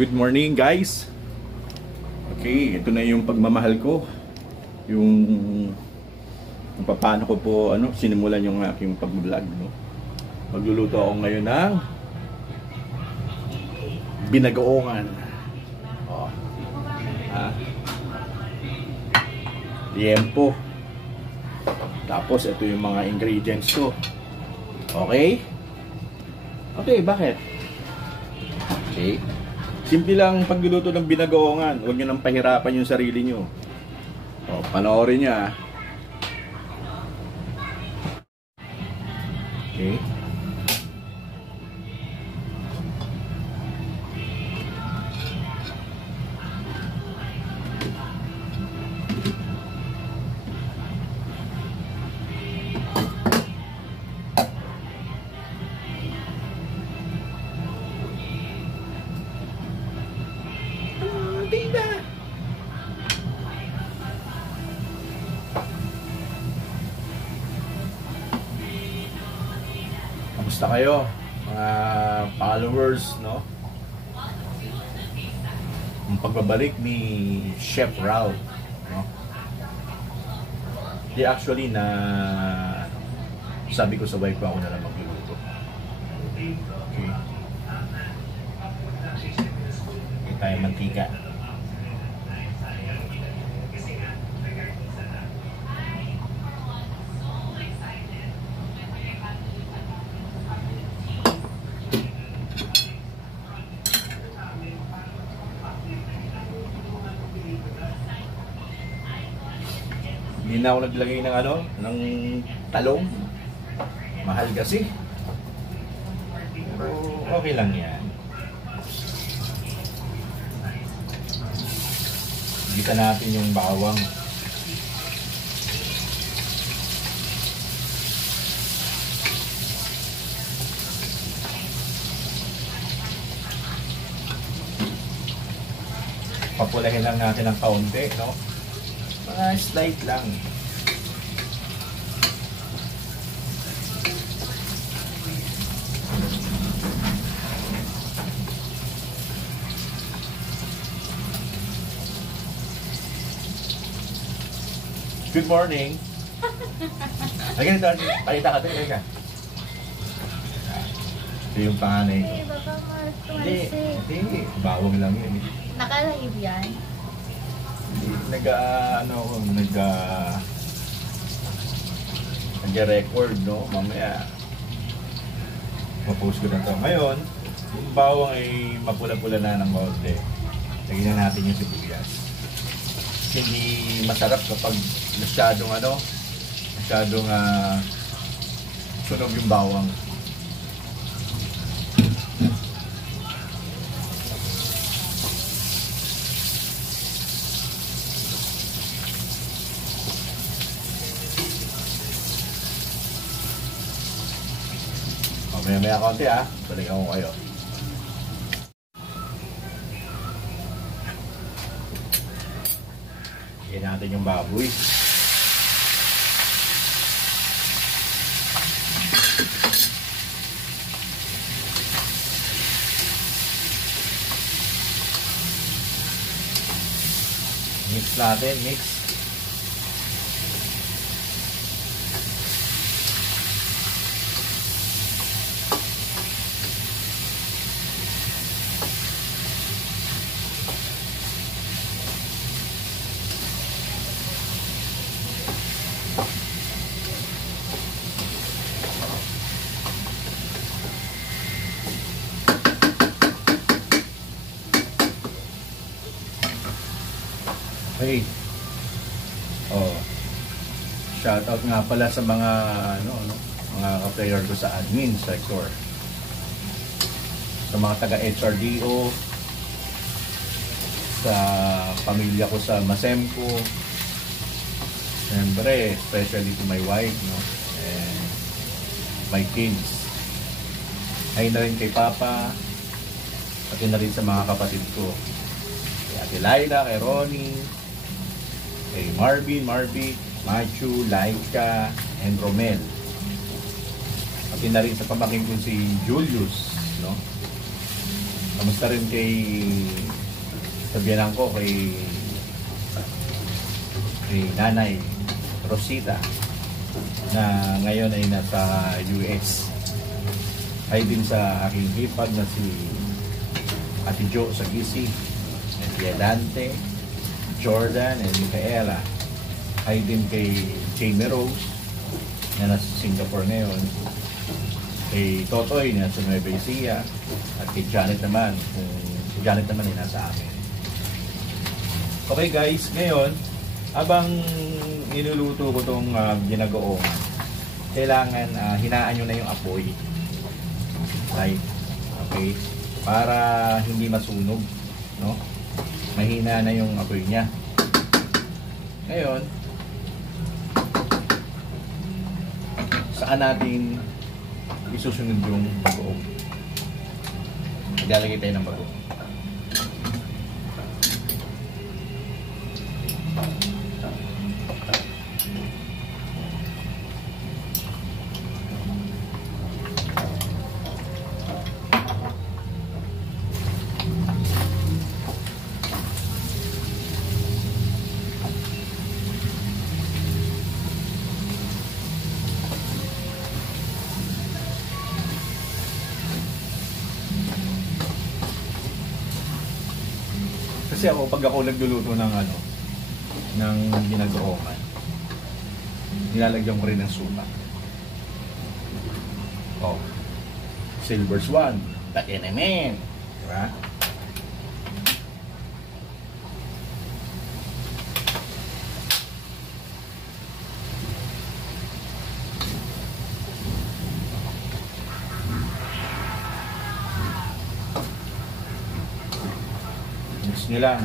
Good morning guys. Okay, ito na yung pagmamahal ko. Yung kung paano ko po sinimulan yung aking pag-vlog, no. Magluluto ako ngayon ng binagoongan. Oh. Liempo. Tapos ito yung mga ingredients ko. Okay? Okay, bakit? Okay. Simple lang pagluluto ng binagoongan. Huwag nyo nang pahirapan yung sarili nyo. O, panoorin nyo ah. Okay. Kamusta kayo, mga followers, no? Ang pagbabalik ni Chef Ralph, no? Di actually na sabi ko sa wife ko, ako na lang magluluto. Okay. Hindi tayo mantika. Hindi na ako naglagay ng ng talong. Mahal kasi. Pero okay lang yan. Gitan natin yung bawang. Papulahin lang natin ng kaunti, no? Mga slight lang. Good morning. Lagyan ito. Palita ka ito. Ito yung panganay ko. Hey, baka Hindi. Bawang lang yun. Nakalive yan? Nag-record, no? Mamaya mapost ko na ito. Ngayon, yung bawang ay mapula-pula na ng konti. Lagyan na natin yung sibuyas. Hindi masarap kapag masyadong sunog yung bawang. Maya-maya konti balikan ko kayo. Higyan natin yung baboy. Mix natin, mix. Hey. Shoutout nga pala sa mga mga ka-player ko sa admin sector. Sa mga taga HRDO, sa pamilya ko sa Masemco. Siyempre, especially to my wife, no, and my kids. Ay na rin kay Papa, pati na rin sa mga kapatid ko. Kay Ate Laila, kay Ronnie, kay Marvin, Machu, Laika, and Romel. Pati na rin sa pamangkin ko si Julius, no? Kamusta rin kay sabihan ko kay Nanay Rosita na ngayon ay nasa US. Ay din sa aking hipag na si Ate Jo sa GC, and si Dante, Jordan, and Micaela. Ay din kay Jamie Rose na nasa Singapore ngayon, kay Totoy na sa Nueva Ecija, at kay Janet naman, si Janet naman ay nasa amin. Okay guys, ngayon habang niluluto ko itong ginagaongan, kailangan hinaan nyo na yung apoy, right? Okay, para hindi masunog, no? Mahina na yung apoy niya. Ngayon, saan natin isusunod yung bagoong? Ilalagay tayo ng bagoong. Kasi ako, pag ako nagluluto ng ng ginagaongan, nilalagyan ko rin ng suka. Oh, silver swan, taki naman, diba? Mix nyo lang.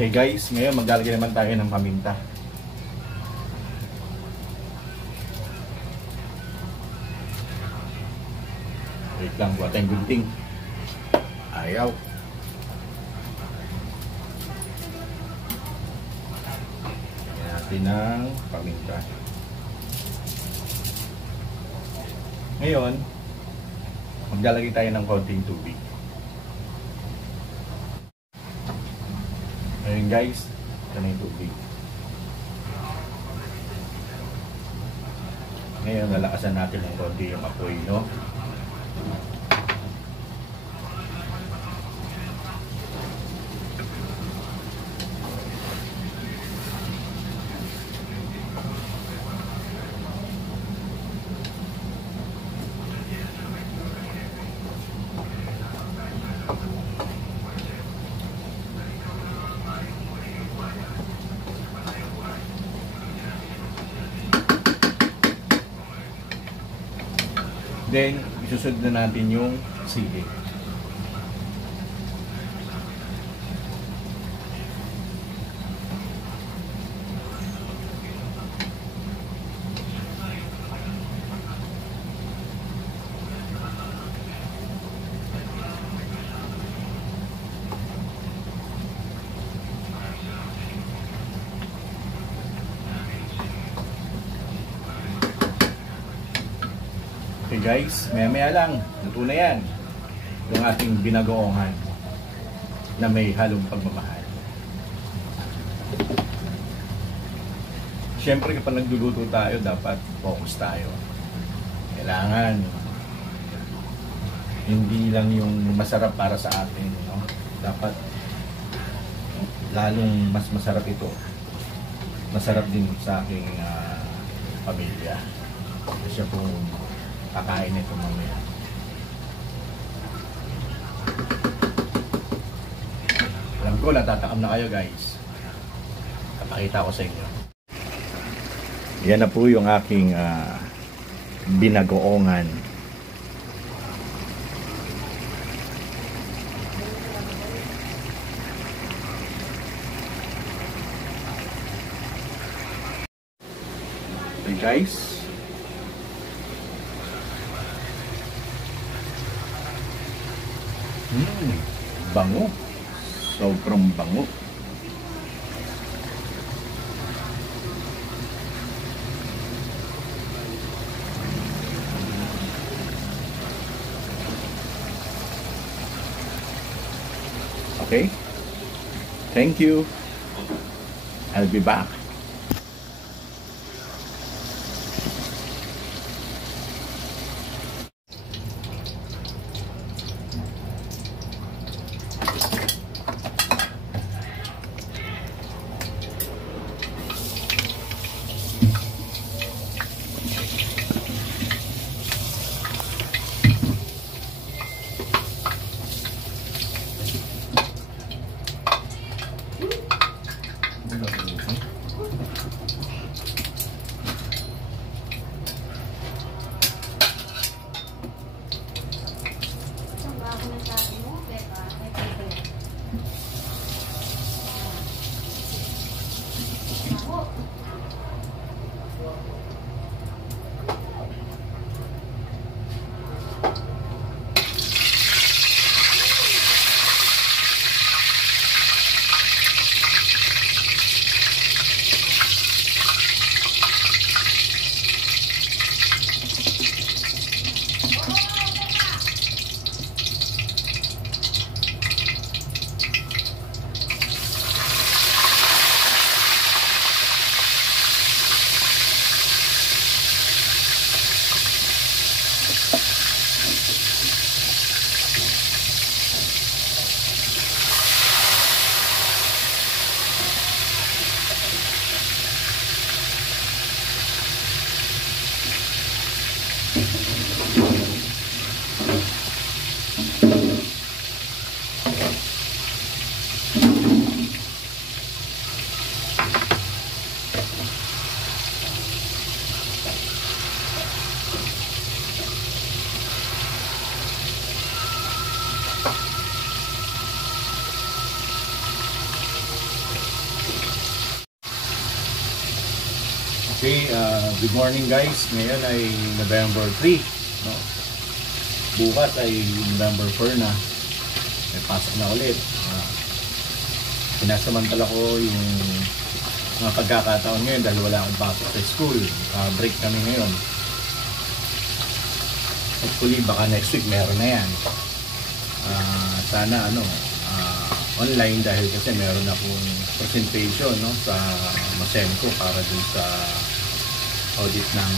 Okay guys, ngayon maglalagay naman tayo ng paminta. Wait lang, buhat tayong gunting. Ayaw. Lagyan natin ng paminta. Ngayon, maglalagay tayo ng konting tubig. Ayun guys, ito na yung tubig. Ngayon, lalakasan natin ng konti yung apoy, no? Then, isusunod na natin yung sili. Okay guys, maya-maya lang, luto na yan. Yung ating binagoongan na may halong pagmamahal. Siyempre kapag nagluluto tayo, dapat focus tayo. Kailangan hindi lang yung masarap para sa atin, no? Dapat lalong mas masarap ito. Masarap din sa aking pamilya. Kasi kung kakain ito mamaya. Alam ko, natatakam na kayo guys. Kapakita ko sa inyo. Yan na po yung aking binagoongan. guys. Bango. Sobrang bango. Okay. Thank you. I'll be back. Okay, good morning guys. Ngayon ay November 3, no? Bukas ay November 4 na. May pasok na ulit. Pinasamantala ko yung mga pagkakataon ngayon dahil wala akong pasok sa school. Break kami ngayon. Hopefully baka next week meron na yan. Sana online dahil kasi meron akong presentation, no, sa Masenco para dun sa audit ng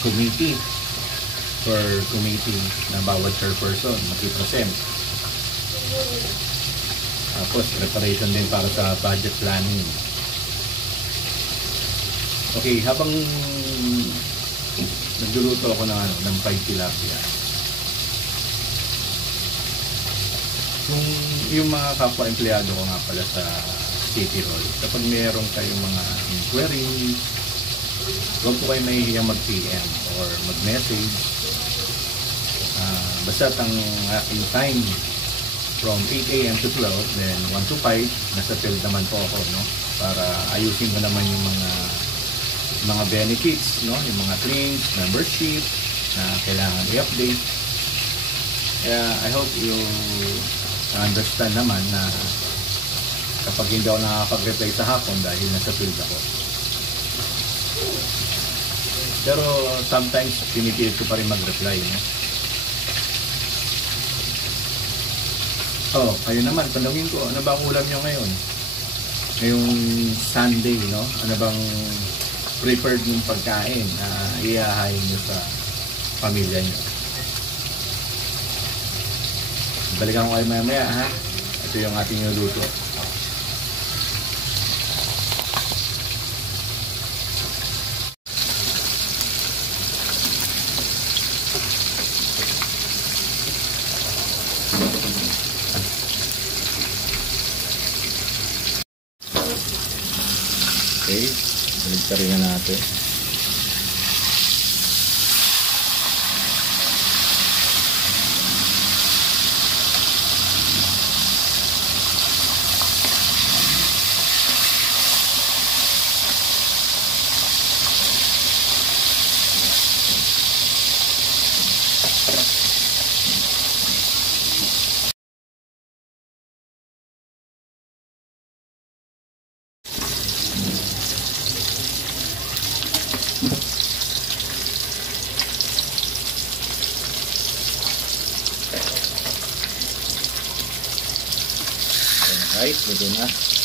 committee na bawat chairperson mag-present. Tapos preparation din para sa budget planning. Okay, habang nagluluto ako ng fried tilapia, yung mga kapwa-empleyado ko nga pala sa City Hall, kapag mayroong kayong mga inquiry, huwag po kayo mahihiyang mag-PM or mag-message. Basta ang aking time from 8 AM to 12, then 1 to 5, nasa field naman po ako, no? Para ayusin ko naman yung mga benefits, no? Yung mga claims, membership na kailangan i-update. Kaya I hope you understand naman na kapag hindi ako nakakapag-reply sa hapon dahil nasa field ako. Pero sometimes pinipilit ko pa rin mag-reply, no? Oh, kayo naman, tanungin ko, ano ba ang ulam nyo ngayon? Ngayong Sunday, no? Ano bang preferred yung pagkain na ihahain nyo sa pamilya nyo? Balikan ko kayo maya-maya, ha? Ito yung ating niluto. Okay, baligtarin na natin. Guys, luto na.